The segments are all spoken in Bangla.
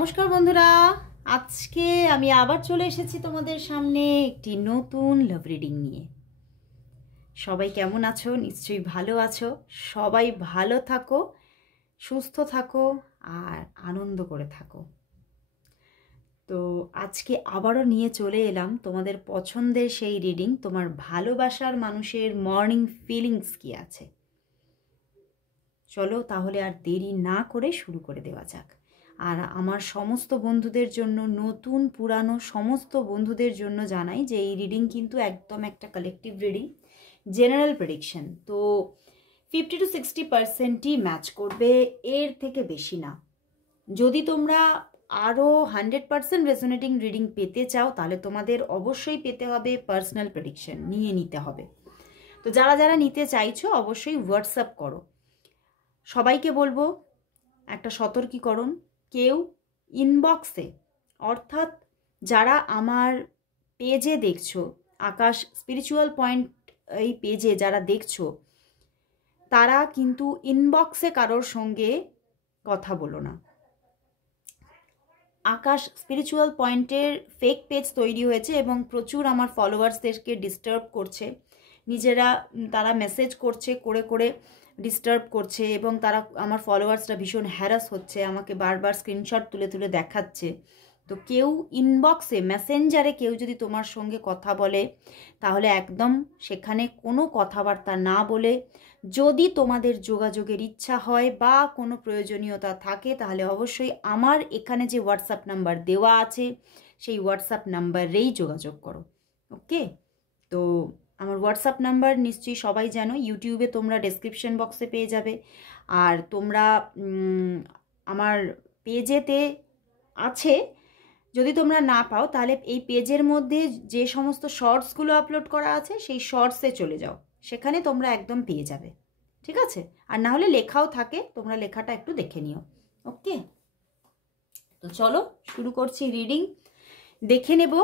নমস্কার বন্ধুরা, আজকে আমি আবার চলে এসেছি তোমাদের সামনে একটি নতুন লাভ রিডিং নিয়ে। সবাই কেমন আছো? নিশ্চয়ই ভালো আছো। সবাই ভালো থাকো, সুস্থ থাকো আর আনন্দ করে থাকো। তো আজকে আবারও নিয়ে চলে এলাম তোমাদের পছন্দের সেই রিডিং। তোমার ভালোবাসার মানুষের মর্নিং ফিলিংস কি আছে। চলো তাহলে আর দেরি না করে শুরু করে দেওয়া যাক। আর আমার সমস্ত বন্ধুদের জন্য, নতুন পুরানো সমস্ত বন্ধুদের জন্য জানাই যে এই রিডিং কিন্তু একদম একটা কালেকটিভ রিডিং, জেনারেল প্রেডিকশন। তো 50 to 60%ই ম্যাচ করবে, এর থেকে বেশি না। যদি তোমরা আরও 100% রেজোনেটিং রিডিং পেতে চাও তাহলে তোমাদের অবশ্যই পেতে হবে পার্সোনাল প্রেডিকশন, নিয়ে নিতে হবে। তো যারা যারা নিতে চাইছো অবশ্যই হোয়াটসঅ্যাপ করো। সবাইকে বলবো একটা সতর্কীকরণ, কেউ ইনবক্সে, অর্থাৎ যারা আমার পেজে দেখছো, আকাশ স্পিরিচুয়াল পয়েন্ট এই পেজে যারা দেখছো, তারা কিন্তু ইনবক্সে কারোর সঙ্গে কথা বলো না। আকাশ স্পিরিচুয়াল পয়েন্টের ফেক পেজ তৈরি হয়েছে এবং প্রচুর আমার ফলোয়ার্সদেরকে ডিস্টার্ব করছে। নিজেরা তারা মেসেজ করছে, করে ডিস্টার্ব করছে এবং তারা আমার ফলোয়ার্সরা ভীষণ হ্যারাস হচ্ছে, আমাকে বারবার স্ক্রিনশট তুলে তুলে দেখাচ্ছে। তো কেউ ইনবক্সে, মেসেঞ্জারে কেউ যদি তোমার সঙ্গে কথা বলে তাহলে একদম সেখানে কোনো কথাবার্তা না বলে, যদি তোমাদের যোগাযোগের ইচ্ছা হয় বা কোনো প্রয়োজনীয়তা থাকে তাহলে অবশ্যই আমার এখানে যে হোয়াটসঅ্যাপ নাম্বার দেওয়া আছে সেই হোয়াটসঅ্যাপ নাম্বারেই যোগাযোগ করো। ওকে? তো আমার হোয়াটসঅ্যাপ নাম্বার নিশ্চয়ই সবাই জানো, ইউটিউবে তোমরা ডেসক্রিপশন বক্সে পেয়ে যাবে। আর তোমরা আমার পেজেতে আছে, যদি তোমরা না পাও তাহলে এই পেজের মধ্যে যে সমস্ত শর্টসগুলো আপলোড করা আছে সেই শর্টসে চলে যাও, সেখানে তোমরা একদম পেয়ে যাবে। ঠিক আছে? আর না হলে লেখাও থাকে, তোমরা লেখাটা একটু দেখে নিও। ওকে? তো চলো শুরু করছি রিডিং। দেখে নেব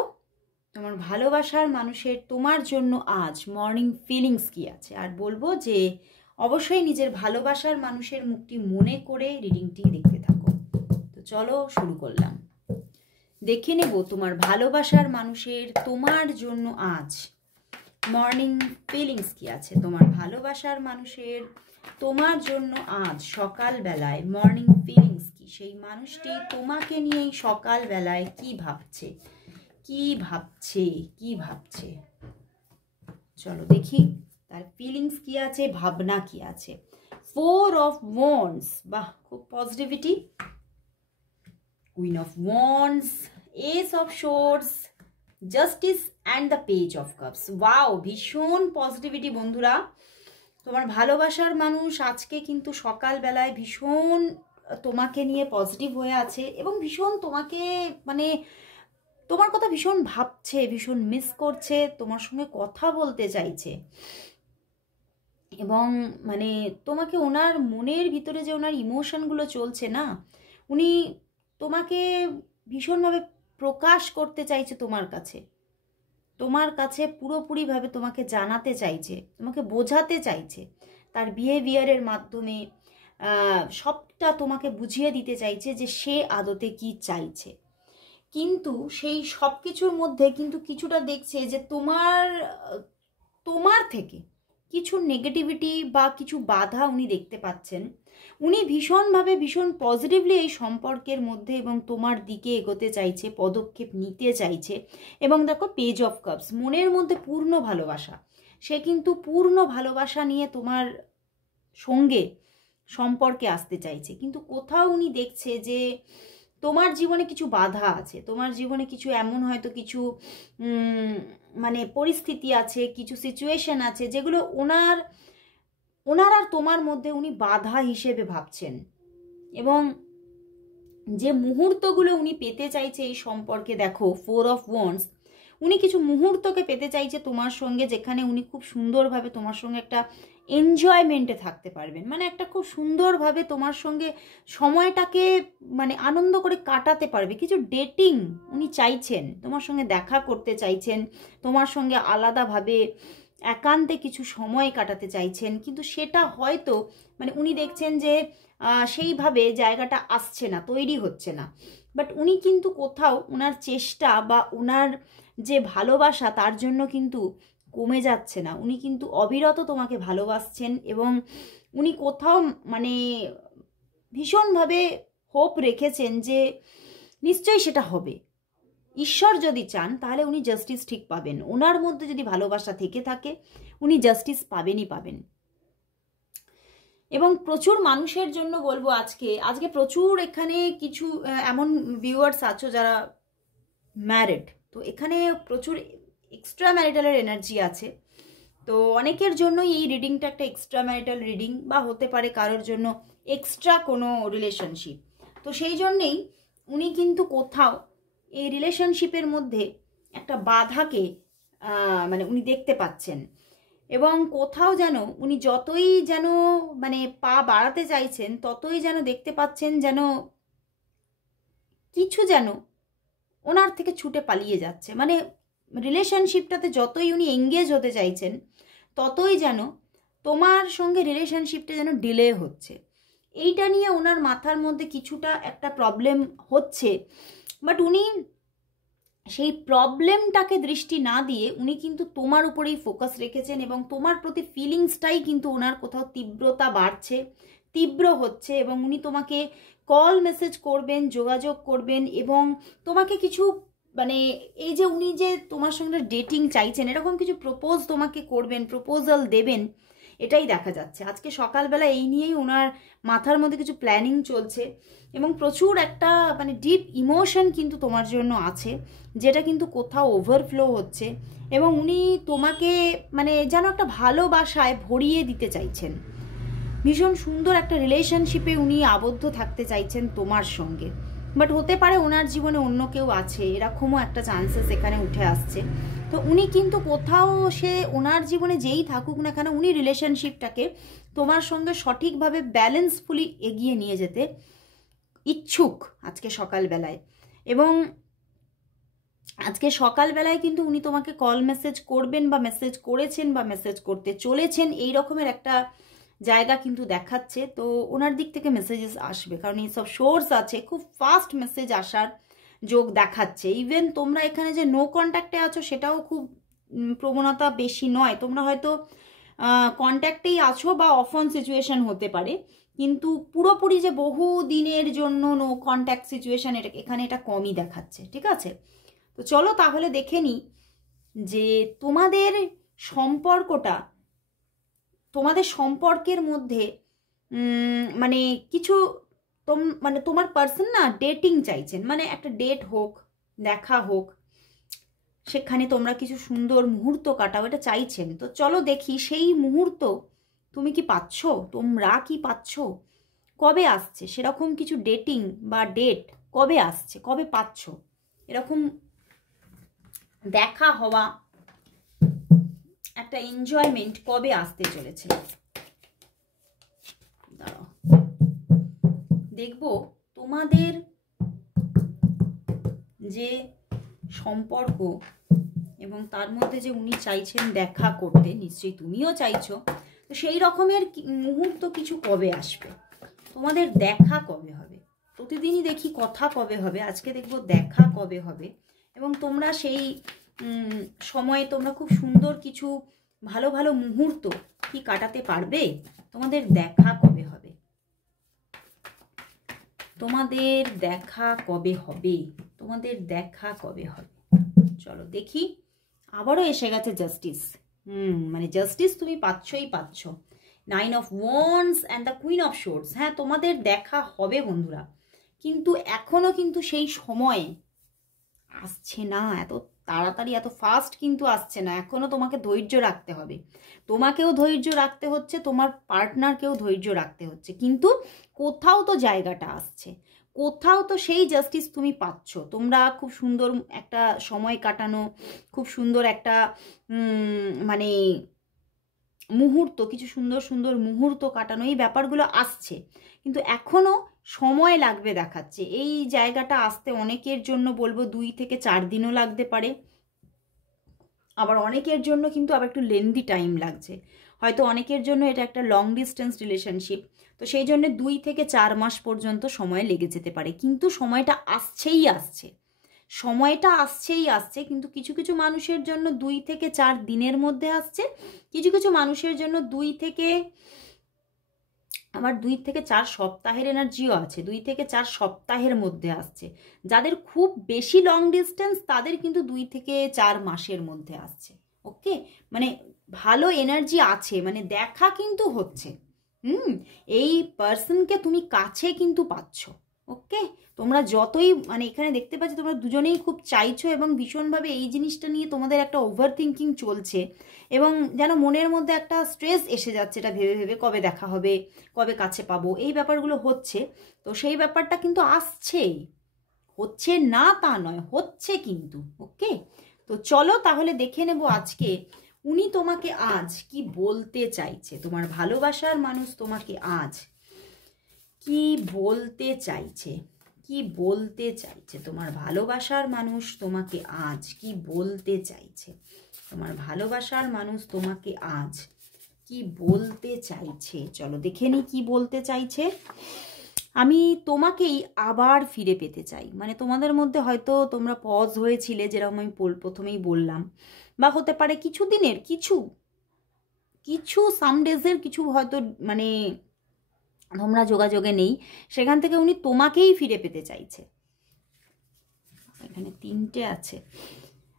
তোমার ভালোবাসার মানুষের তোমার জন্য আজ মর্নিং ফিলিংস কি আছে। আর বলবো যে অবশ্যই নিজের ভালোবাসার মানুষের মুখটি মনে করে রিডিংটি দেখতে থাকো। তো চলো শুরু করলাম। দেখে নেব তোমার ভালোবাসার মানুষের তোমার জন্য আজ মর্নিং ফিলিংস কি আছে। তোমার ভালোবাসার মানুষের তোমার জন্য আজ সকালবেলায় মর্নিং ফিলিংস কি। সেই মানুষটি তোমাকে নিয়েই সকালবেলায় কি ভাবছে, কি ভাবছে, কি ভাবছে। চলো দেখি তার ফিলিংস কি আছে, ভাবনা কি আছে। 4 of Wands, বাহ, খুব positivity. Queen of Wands, Ace of Swords, Justice and the Page of Cups. Wow, ভীষণ পজিটিভিটি বন্ধুরা। তোমার ভালোবাসার মানুষ আজকে কিন্তু সকালবেলায় ভীষণ তোমাকে নিয়ে পজিটিভ হয়ে আছে এবং ভীষণ তোমাকে মানে তোমার কথা ভীষণ ভাবছে, ভীষণ মিস করছে, তোমার সঙ্গে কথা বলতে চাইছে এবং মানে তোমাকে ওনার মনের ভিতরে যে ওনার ইমোশনগুলো চলছে না, উনি তোমাকে ভীষণভাবে প্রকাশ করতে চাইছে তোমার কাছে পুরোপুরিভাবে তোমাকে জানাতে চাইছে, তোমাকে বোঝাতে চাইছে, তার বিহেভিয়ারের মাধ্যমে সবটা তোমাকে বুঝিয়ে দিতে চাইছে যে সে আদতে কি চাইছে। কিন্তু সেই সব কিছুর মধ্যে কিন্তু কিছুটা দেখছে যে তোমার থেকে কিছু নেগেটিভিটি বা কিছু বাধা উনি দেখতে পাচ্ছেন। উনি ভীষণভাবে ভীষণ পজিটিভলি এই সম্পর্কের মধ্যে এবং তোমার দিকে এগোতে চাইছে, পদক্ষেপ নিতে চাইছে। এবং দেখো পেজ অফ কাপস, মনের মধ্যে পূর্ণ ভালোবাসা, সে কিন্তু পূর্ণ ভালোবাসা নিয়ে তোমার সঙ্গে সম্পর্কে আসতে চাইছে। কিন্তু কোথাও উনি দেখছে যে তোমার জীবনে কিছু বাধা আছে, তোমার জীবনে কিছু এমন হয়তো কিছু মানে পরিস্থিতি আছে, কিছু সিচুয়েশন আছে যেগুলো ওনার আর তোমার মধ্যে উনি বাধা হিসেবে ভাবছেন। এবং যে মুহূর্তগুলো উনি পেতে চাইছে এই সম্পর্কে, দেখো 4 of Wands, উনি কিছু মুহূর্তকে পেতে চাইছে তোমার সঙ্গে, যেখানে উনি খুব সুন্দরভাবে তোমার সঙ্গে একটা এনজয়মেন্টে থাকতে পারবেন, মানে একটা খুব সুন্দরভাবে তোমার সঙ্গে সময়টাকে মানে আনন্দ করে কাটাতে পারবে। কিছু ডেটিং উনি চাইছেন, তোমার সঙ্গে দেখা করতে চাইছেন, তোমার সঙ্গে আলাদাভাবে একান্তে কিছু সময় কাটাতে চাইছেন। কিন্তু সেটা হয়তো মানে উনি দেখছেন যে সেইভাবে জায়গাটা আসছে না, তৈরি হচ্ছে না। বাট উনি কিন্তু কোথাও ওনার চেষ্টা বা ওনার যে ভালোবাসা তার জন্য কিন্তু কমে যাচ্ছে না। উনি কিন্তু অবিরত তোমাকে ভালোবাসছেন এবং উনি কোথাও মানে ভীষণভাবে হোপ রেখেছেন যে নিশ্চয়ই সেটা হবে। ঈশ্বর যদি চান তাহলে উনি জাস্টিস ঠিক পাবেন। ওনার মধ্যে যদি ভালোবাসা থেকে থাকে উনি জাস্টিস পাবেনই পাবেন। এবং প্রচুর মানুষের জন্য বলবো আজকে প্রচুর এখানে কিছু এমন ভিউয়ার্স আছো যারা ম্যারিড, তো এখানে প্রচুর এক্সট্রা ম্যারিটালের এনার্জি আছে। তো অনেকের জন্যই এই রিডিংটা একটা এক্সট্রা ম্যারিটাল রিডিং, বা হতে পারে কারোর জন্য এক্সট্রা কোনো রিলেশনশিপ। তো সেই জন্যেই উনি কিন্তু কোথাও এই রিলেশনশিপের মধ্যে একটা বাধাকে মানে উনি দেখতে পাচ্ছেন, এবং কোথাও যেন উনি যতই যেন মানে পা বাড়াতে চাইছেন ততই যেন দেখতে পাচ্ছেন যেন কিছু যেন ওনার থেকে ছুটে পালিয়ে যাচ্ছে। মানে রিলেশনশিপটাতে যতই উনি এঙ্গেজ হতে চাইছেন ততই যেন তোমার সঙ্গে রিলেশনশিপটা যেন ডিলে হচ্ছে। এইটা নিয়ে ওনার মাথার মধ্যে কিছুটা একটা প্রবলেম হচ্ছে, বাট উনি সেই প্রবলেমটাকে দৃষ্টি না দিয়ে উনি কিন্তু তোমার উপরেই ফোকাস রেখেছেন, এবং তোমার প্রতি ফিলিংসটাই কিন্তু ওনার কোথাও তীব্রতা বাড়ছে, তীব্র হচ্ছে, এবং উনি তোমাকে কল মেসেজ করবেন, যোগাযোগ করবেন, এবং তোমাকে কিছু মানে এই যে উনি যে তোমার সঙ্গে ডেটিং চাইছেন এরকম কিছু প্রপোজ তোমাকে করবেন, প্রপোজাল দেবেন, এটাই দেখা যাচ্ছে। আজকে সকালবেলা এই নিয়েই ওনার মাথার মধ্যে কিছু প্ল্যানিং চলছে, এবং প্রচুর একটা মানে ডিপ ইমোশন কিন্তু তোমার জন্য আছে, যেটা কিন্তু কোথাও ওভারফ্লো হচ্ছে, এবং উনি তোমাকে মানে যেন একটা ভালোবাসায় ভরিয়ে দিতে চাইছেন। ভীষণ সুন্দর একটা রিলেশনশিপে উনি আবদ্ধ থাকতে চাইছেন তোমার সঙ্গে, বাট হতে পারে ওনার জীবনে অন্য কেউ আছে, এরকমও একটা চান্সেস এখানে উঠে আসছে। তো উনি কিন্তু কোথাও সে ওনার জীবনে যেই থাকুক না কেন উনি রিলেশনশিপটাকে তোমার সঙ্গে সঠিকভাবে ব্যালেন্সফুলি এগিয়ে নিয়ে যেতে ইচ্ছুক আজকে সকালবেলায়। এবং আজকে সকালবেলায় কিন্তু উনি তোমাকে কল মেসেজ করবেন, বা মেসেজ করেছেন, বা মেসেজ করতে চলেছেন, এই রকমের একটা জায়গা কিন্তু দেখাচ্ছে। তো ওনার দিক থেকে মেসেজেস আসবে, কারণ এইসব সোর্স আছে, খুব ফাস্ট মেসেজ আসার যোগ দেখাচ্ছে। ইভেন তোমরা এখানে যে নো কন্ট্যাক্টে আছো সেটাও খুব প্রবণতা বেশি নয়, তোমরা হয়তো কন্ট্যাক্টেই আছো বা অফ অন সিচুয়েশন হতে পারে, কিন্তু পুরোপুরি যে বহু দিনের জন্য নো কন্ট্যাক্ট সিচুয়েশন এখানে এটা কমই দেখাচ্ছে। ঠিক আছে, তো চলো তাহলে দেখে নিই যে তোমাদের সম্পর্কটা, তোমাদের সম্পর্কের মধ্যে মানে কিছু মানে তোমার পার্সন না ডেটিং চাইছেন, মানে একটা ডেট হোক, দেখা হোক, সেখানে তোমরা কিছু সুন্দর মুহূর্ত কাটাও, এটা চাইছেন। তো চলো দেখি সেই মুহূর্ত তুমি কি পাচ্ছ, তোমরা কি পাচ্ছ, কবে আসছে সেরকম কিছু ডেটিং বা ডেট কবে আসছে, কবে পাচ্ছ, এরকম দেখা হওয়া একটা এনজয়মেন্ট কবে আসতে চলেছে। দাঁড়াও দেখবো তোমাদের যে সম্পর্ক এবং তার মধ্যে যে উনি চাইছেন দেখা করতে, নিশ্চয়ই তুমিও চাইছো, তো সেই রকমের মুহূর্ত কিছু কবে আসবে, তোমাদের দেখা কবে হবে। প্রতিদিনই দেখি কথা কবে হবে, আজকে দেখবো দেখা কবে হবে, এবং তোমরা সেই সময়ে তোমরা খুব সুন্দর কিছু ভালো ভালো মুহূর্ত কি কাটাতে পারবে। তোমাদের দেখা কবে হবে, তোমাদের দেখা কবে হবে, তোমাদের দেখা কবে হবে। চলো দেখি, আবারও এসে গেছে জাস্টিস। মানে জাস্টিস তুমি পাচ্ছই পাচ্ছ। 9 of wands and the queen of swords. হ্যাঁ, তোমাদের দেখা হবে বন্ধুরা, কিন্তু এখনো কিন্তু সেই সময় আসছে না, এত তাড়াতাড়ি এত ফাস্ট কিন্তু আসছে না, এখনো তোমাকে ধৈর্য রাখতে হবে, তোমাকেও ধৈর্য রাখতে হচ্ছে, তোমার পার্টনারকেও ধৈর্য রাখতে হচ্ছে, কিন্তু কোথাও তো জায়গাটা আসছে, কোথাও তো সেই জাস্টিস তুমি পাচ্ছ। তোমরা খুব সুন্দর একটা সময় কাটানো, খুব সুন্দর একটা মানে মুহূর্ত, কিছু সুন্দর সুন্দর মুহূর্ত কাটানো, এই ব্যাপারগুলো আসছে, কিন্তু এখনো সময় লাগবে দেখাচ্ছে। এই জায়গাটা আসতে অনেকের জন্য বলবো 2 থেকে 4 দিনও লাগতে পারে, আবার অনেকের জন্য কিন্তু আবার একটু লেন্দি টাইম লাগছে। হয়তো অনেকের জন্য এটা একটা লং ডিস্টেন্স রিলেশনশিপ, তো সেই জন্য 2 থেকে 4 মাস পর্যন্ত সময় লেগে যেতে পারে, কিন্তু সময়টা আসছেই আসছে, সময়টা আসছেই আসছে। কিন্তু কিছু কিছু মানুষের জন্য 2 থেকে 4 দিনের মধ্যে আসছে, কিছু কিছু মানুষের জন্য 2 থেকে 4 সপ্তাহের এনার্জিও আছে, 2 থেকে 4 সপ্তাহের মধ্যে আসছে। যাদের খুব বেশি লং ডিস্টেন্স তাদের কিন্তু 2 থেকে 4 মাসের মধ্যে আসছে। ওকে, মানে ভালো এনার্জি আছে, মানে দেখা কিন্তু হচ্ছে। এই পার্সনকে তুমি কাছে কিন্তু পাচ্ছ। ওকে, তোমরা যতই মানে এখানে দেখতে পাচ্ছ তোমরা দুজনেই খুব চাইছো এবং ভীষণভাবে এই জিনিসটা নিয়ে তোমাদের একটা ওভার থিঙ্কিং চলছে, এবং যেন মনের মধ্যে একটা স্ট্রেস এসে যাচ্ছে এটা ভেবে ভেবে, কবে দেখা হবে, কবে কাছে পাবো, এই ব্যাপারগুলো হচ্ছে। তো সেই ব্যাপারটা কিন্তু আসছেই, হচ্ছে না তা নয়, হচ্ছে কিন্তু। ওকে, তো চলো তাহলে দেখে নেব আজকে উনি তোমাকে আজ কি বলতে চাইছে, তোমার ভালোবাসার মানুষ তোমাকে আজ কি বলতে চাইছে, কি বলতে চাইছে। তোমার ভালোবাসার মানুষ তোমাকে আজ কি বলতে চাইছে, তোমার ভালোবাসার মানুষ তোমাকে আজ কি বলতে চাইছে। চলো দেখে নি কি বলতে চাইছে। আমি তোমাকেই আবার ফিরে পেতে চাই, মানে তোমাদের মধ্যে হয়তো তোমরা পজ হয়েছিলে, যেরকম আমি প্রথমেই বললাম, বা হতে পারে কিছু দিনের, কিছু সামডেজের কিছু হয়তো মানে তোমরা যোগাযোগে নেই, সেখান থেকে উনি তোমাকেই ফিরে পেতে চাইছে। এখানে 3টে আছে।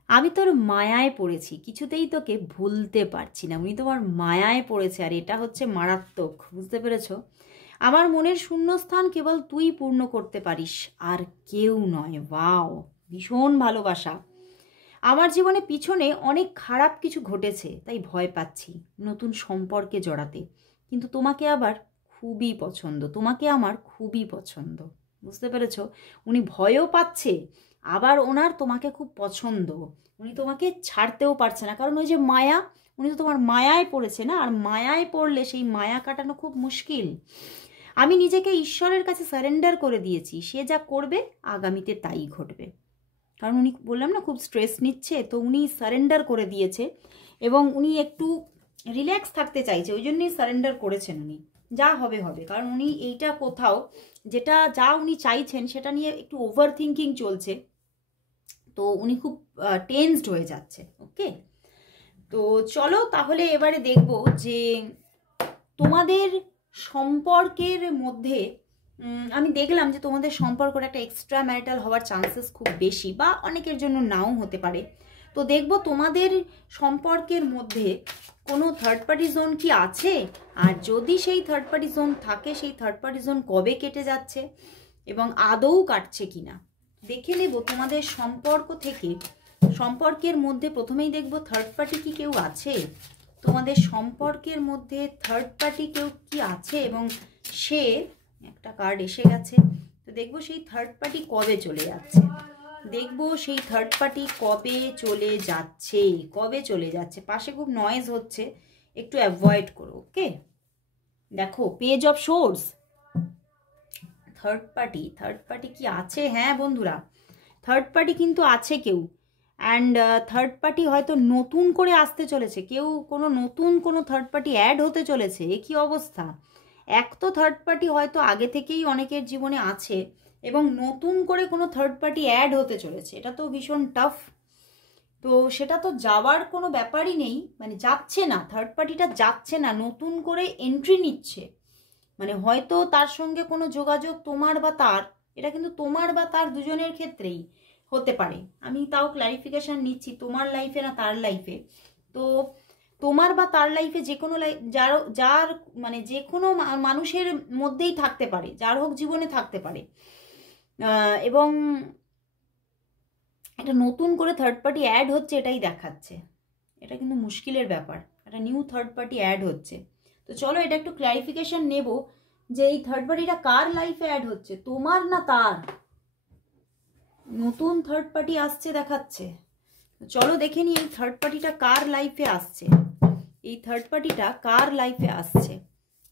আমি তোর মায়ায় পড়েছি, কিছুতেই তোকে ভুলতে পারছি না। উনি তোমার মায়ায় পড়েছে, আর এটা হচ্ছে মারাত্মক, বুঝতে পেরেছো? আমার মনের শূন্যস্থান কেবল তুই পূর্ণ করতে পারিস, আর কেউ নয়। ওয়াও, ভীষণ ভালোবাসা। আমার জীবনে পিছনে অনেক খারাপ কিছু ঘটেছে, তাই ভয় পাচ্ছি নতুন সম্পর্কে জড়াতে, কিন্তু তোমাকে আবার খুবই পছন্দ, তোমাকে আমার খুবই পছন্দ। বুঝতে পেরেছো? উনি ভয়ও পাচ্ছে, আবার ওনার তোমাকে খুব পছন্দ, উনি তোমাকে ছাড়তেও পারছে না, কারণ ওই যে মায়া, উনি তো তোমার মায়ায় পড়েছে না, আর মায়ায় পড়লে সেই মায়া কাটানো খুব মুশকিল। আমি নিজেকে ঈশ্বরের কাছে সারেন্ডার করে দিয়েছি, সে যা করবে আগামীতে তাই ঘটবে। কারণ উনি বললাম না খুব স্ট্রেস নিচ্ছে, তো উনি সারেন্ডার করে দিয়েছে এবং উনি একটু রিল্যাক্স থাকতে চাইছে, ওই জন্যই সারেন্ডার করেছেন উনি। যা হবে হবে, কারণ উনি এইটা কোথাও যা উনি চাইছেন সেটা নিয়ে একটু ওভার থিঙ্কিং চলছে, তো উনি খুব টেন্সড হয়ে যাচ্ছে। ওকে, তো চলো তাহলে এবারে দেখব যে তোমাদের সম্পর্কের মধ্যে আমি দেখলাম যে তোমাদের সম্পর্কটা একটা এক্সট্রা ম্যারিটাল হওয়ার চান্সেস খুব বেশি, বা অনেকের জন্য নাও হতে পারে। তো দেখব তোমাদের সম্পর্কের মধ্যে কোনো থার্ড পার্টি জোন কি আছে, আর যদি সেই থার্ড পার্টি জোন থাকে সেই থার্ড পার্টি জোন কবে কেটে যাচ্ছে এবং আদৌ কাটছে কিনা দেখে নেব। তোমাদের সম্পর্ক থেকে, সম্পর্কের মধ্যে প্রথমেই দেখব থার্ড পার্টি কি কেউ আছে, তোমাদের সম্পর্কের মধ্যে থার্ড পার্টি কেউ কি আছে, এবং সে একটা কার্ড এসে গেছে। তো দেখবো সেই থার্ড পার্টি কবে চলে যাচ্ছে, দেখবো সেই থার্ড পার্টি কবে চলে যাচ্ছে, কবে চলে যাচ্ছে। পাশে খুব নয়েজ হচ্ছে, একটু অ্যাভয়েড করো। ওকে, দেখো page of swords, third party কি আছে? হ্যাঁ বন্ধুরা, থার্ড পার্টি কিন্তু আছে কেউ, অ্যান্ড থার্ড পার্টি হয়তো নতুন করে আসতে চলেছে, কেউ কোনো নতুন কোনো থার্ড পার্টি অ্যাড হতে চলেছে। এ কী অবস্থা! এক তো থার্ড পার্টি হয়তো আগে থেকেই অনেকের জীবনে আছে, এবং নতুন করে কোনো থার্ড পার্টি অ্যাড হতে চলেছে, এটা তো ভীষণ টাফ। তো সেটা তো যাওয়ার কোনো ব্যাপারই নেই, মানে যাচ্ছে না, থার্ড পার্টিটা যাচ্ছে না, নতুন করে এন্ট্রি নিচ্ছে। মানে হয়তো তার সঙ্গে কোনো যোগাযোগ তোমার বা তার, এটা কিন্তু তোমার বা তার দুজনের ক্ষেত্রেই হতে পারে। আমি তাও ক্লারিফিকেশন নিচ্ছি, তোমার লাইফে না তার লাইফে। তো তোমার বা তার লাইফে যে কোনো যার মানে যে কোনো মানুষের মধ্যেই থাকতে পারে, যার হোক জীবনে থাকতে পারে, এবং একটা নতুন করে থার্ড পার্টি অ্যাড হচ্ছে, এটাই দেখাচ্ছে। এটা কিন্তু মুশকিলের ব্যাপার, একটা নিউ থার্ড পার্টি অ্যাড হচ্ছে। তো চলো এটা একটু ক্লারিফিকেশন নেব যে এই থার্ড পার্টিটা কার লাইফে অ্যাড হচ্ছে, তোমার না তার। নতুন থার্ড পার্টি আসছে দেখাচ্ছে। চলো দেখে নি এই থার্ড পার্টিটা কার লাইফে আসছে, এই থার্ড পার্টিটা কার লাইফে আসছে,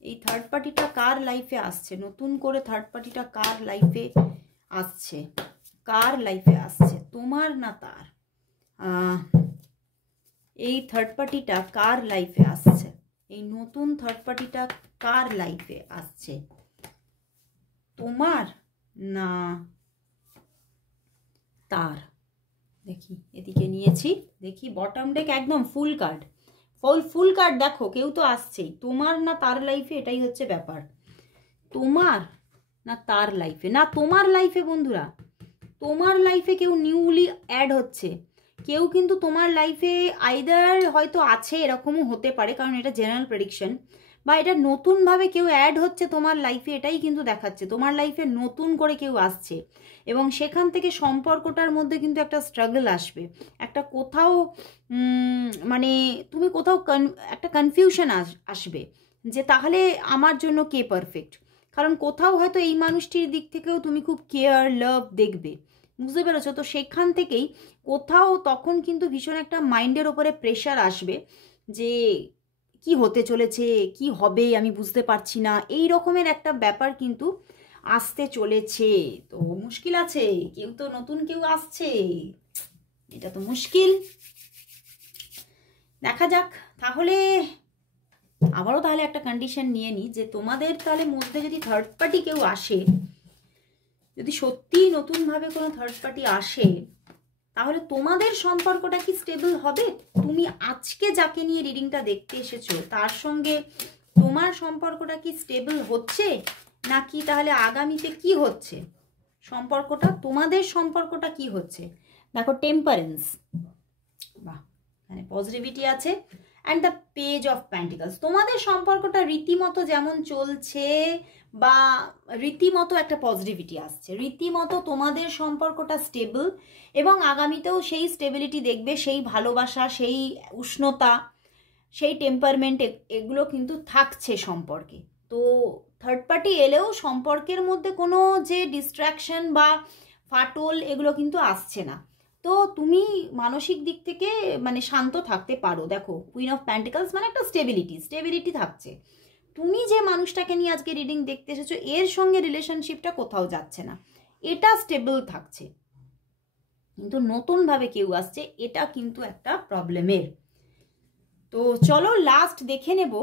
এই থার্ড পার্টিটা কার লাইফে আসছে, নতুন করে থার্ড পার্টিটা কার লাইফে আসছে, কার লাইফে আসছে, তোমার না তার। এই থার্ড পার্টিটা কার লাইফে আসছে, এই নতুন থার্ড পার্টিটা কার লাইফে আসছে, তোমার না তার? দেখি এদিকে নিয়েছি, দেখি বটম ডেক একদম ফুল কার্ড, ফুল কার্ড দেখো, কেউ তো আসছেই। তোমার না তার লাইফে, এটাই হচ্ছে ব্যাপার। তোমার না তার লাইফে, না তোমার লাইফে বন্ধুরা, তোমার লাইফে কেউ নিউলি অ্যাড হচ্ছে। কেউ কিন্তু তোমার লাইফে আইদার হয়তো আছে, এরকমও হতে পারে, কারণ এটা জেনারেল প্রেডিকশন, বা এটা নতুনভাবে কেউ অ্যাড হচ্ছে তোমার লাইফে, এটাই কিন্তু দেখাচ্ছে। তোমার লাইফে নতুন করে কেউ আসছে এবং সেখান থেকে সম্পর্কটার মধ্যে কিন্তু একটা স্ট্রাগল আসবে, একটা কোথাও মানে তুমি কোথাও একটা কনফিউশন আসবে যে তাহলে আমার জন্য কে পারফেক্ট। কারণ কোথাও হয়তো এই মানুষটির দিক থেকেও তুমি খুব কেয়ার লাভ দেখবে, বুঝতে পেরেছো? তো সেখান থেকেই কোথাও তখন কিন্তু ভীষণ একটা মাইন্ডের ওপরে প্রেশার আসবে যে কি হতে চলেছে, কি হবে আমি বুঝতে পারছি না, এই রকমের একটা ব্যাপার কিন্তু আসতে চলেছে। তো মুশকিল আছে, কেউ তো নতুন কেউ আসছে, এটা তো মুশকিল। দেখা যাক তাহলে, আবারও তাহলে একটা কন্ডিশন নিয়ে নিই যে তোমাদের তাহলে মধ্যে যদি থার্ড পার্টি কেউ আসে, যদি সত্যিই নতুনভাবে কোনো থার্ড পার্টি আসে, তাহলে তোমাদের সম্পর্কটা কি স্টেবল হবে? তুমি আজকে যাকে নিয়ে রিডিংটা দেখতে এসেছো তার সঙ্গে তোমার সম্পর্কটা কি স্টেবল হচ্ছে, নাকি তাহলে আগামীতে কি হচ্ছে সম্পর্কটা, তোমাদের সম্পর্কটা কি হচ্ছে? দেখো টেম্পারেন্স, বাহ, মানে পজিটিভিটি আছে, and the page of pentacles. তোমাদের সম্পর্কটা রীতিমতো যেমন চলছে, বা রীতিমতো একটা পজিটিভিটি আসছে, রীতিমতো তোমাদের সম্পর্কটা স্টেবল, এবং আগামীতেও সেই স্টেবিলিটি দেখবে, সেই ভালোবাসা, সেই উষ্ণতা, সেই টেম্পারমেন্ট, এগুলো কিন্তু থাকছে সম্পর্কে। তো থার্ড পার্টি এলেও সম্পর্কের মধ্যে কোনো যে ডিস্ট্র্যাকশন বা ফাটল এগুলো কিন্তু আসছে না। তো তুমি মানসিক দিক থেকে মানে শান্ত থাকতে পারো। দেখো কুইন অফ প্যান্টিকলস মানে একটা স্টেবিলিটি থাকছে। তুমি যে মানুষটাকে নিয়ে আজকে রিডিং দেখতে এসেছো এর সঙ্গে রিলেশনশিপটা কোথাও যাচ্ছে না, এটা স্টেবল থাকছে। কিন্তু নতুনভাবে কেউ আসছে, এটা কিন্তু একটা প্রবলেমের। তো চলো লাস্ট দেখে নেব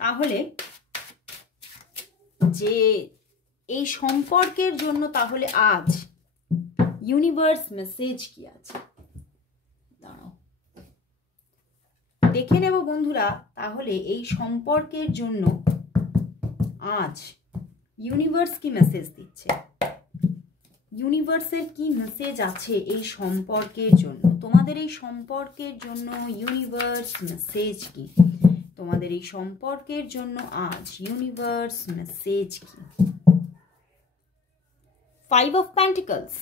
তাহলে যে এই সম্পর্কের জন্য তাহলে আজ ইউনিভার্স মেসেজ কি আছে। দাঁড়াও দেখে নেব বন্ধুরা তাহলে এই সম্পর্কের জন্য আজ ইউনিভার্স কি মেসেজ দিচ্ছে, ইউনিভার্সের কি মেসেজ আছে এই সম্পর্কের জন্য, তোমাদের এই সম্পর্কের জন্য ইউনিভার্স মেসেজ কি, তোমাদের এই সম্পর্কের জন্য আজ ইউনিভার্স মেসেজ কি। 5 of pentacles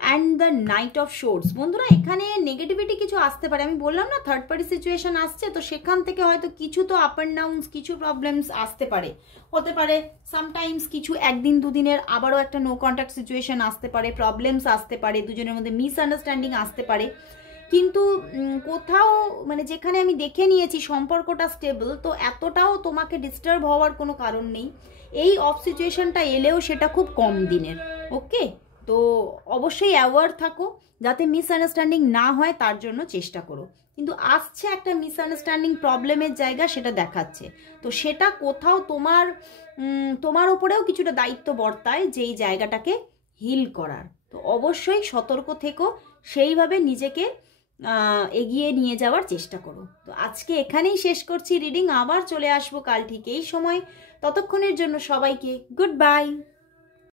and the night of swords. বন্ধুরা এখানে নেগেটিভিটি কিছু আসতে পারে, আমি বললাম না থার্ড পার্টি সিচুয়েশন আসছে, তো সেখান থেকে হয়তো কিছু তো আপ অ্যান্ড ডাউনস, কিছু প্রবলেমস আসতে পারে, হতে পারে সামটাইমস কিছু একদিন দুদিনের, আবারও একটা নো কন্ট্যাক্ট সিচুয়েশন আসতে পারে, প্রবলেমস আসতে পারে, দুজনের মধ্যে মিসআন্ডারস্ট্যান্ডিং আসতে পারে। কিন্তু কোথাও মানে যেখানে আমি দেখে নিয়েছি সম্পর্কটা স্টেবল, তো এতটাও তোমাকে ডিস্টার্ব হওয়ার কোনো কারণ নেই। এই অফ সিচুয়েশনটা এলেও সেটা খুব কম দিনের। ওকে, তো অবশ্যই অ্যাওয়ার থাকো যাতে মিসআন্ডারস্ট্যান্ডিং না হয়, তার জন্য চেষ্টা করো। কিন্তু আসছে একটা মিসআন্ডারস্ট্যান্ডিং প্রবলেমের জায়গা, সেটা দেখাচ্ছে। তো সেটা কোথাও তোমার উপরেও কিছুটা দায়িত্ব বর্তায় যেই জায়গাটাকে হিল করার। তো অবশ্যই সতর্ক থেকো, সেইভাবে নিজেকে এগিয়ে নিয়ে যাওয়ার চেষ্টা করো। তো আজকে এখানেই শেষ করছি রিডিং, আবার চলে আসবো কাল ঠিক এই সময়। ততক্ষণের জন্য সবাইকে গুড বাই।